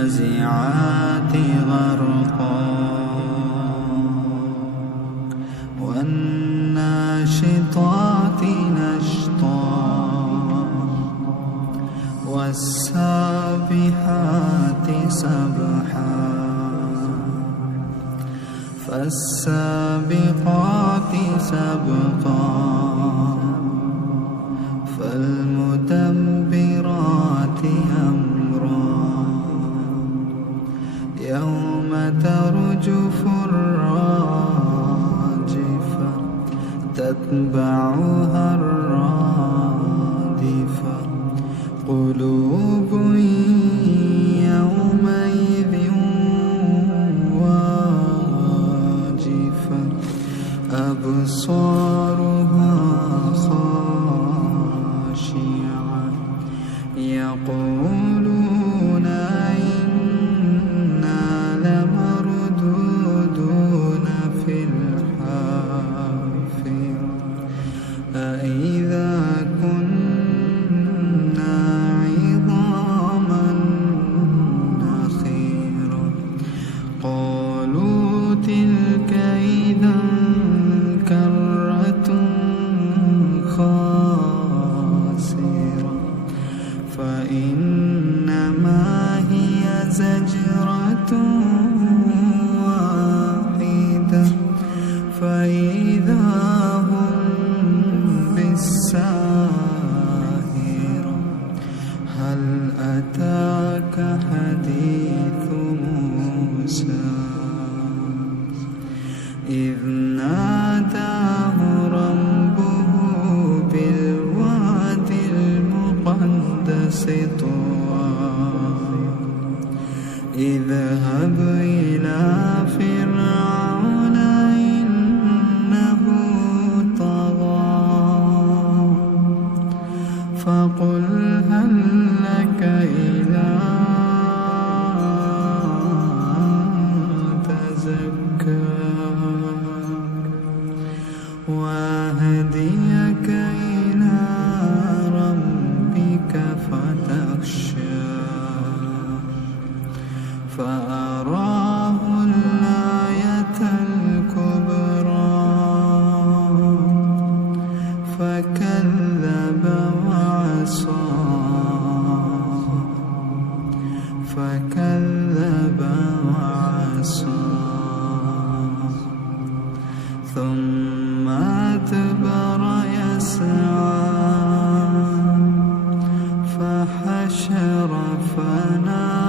والنازعات غرقا والناشطات نشطا والسابحات سبحا فالسابقات سبقا فالمدبرات أمرا يوم ترجف الراجفة تتبعها الرادفة قلوب يومئذ واجفة أبصارها خاشعة يقولون إنا لمردودون في الحافرة أإذا كنا عظاما نخرة قالوا تلك إذا كرة خاسرة فإنما هي زجرة واحدة فإذا هم بالساهرة هل أتاك حديث موسى إذ ناداه ربه بالواد المقدس طوى اذهب إلى فرعون إنه طغى فقل هل لك إلى تزكى وأهديك إلى ربك فتخشى فأراه الآية الكبرى فكذب وعصى ثم أدبر يسعى فحشر فنادى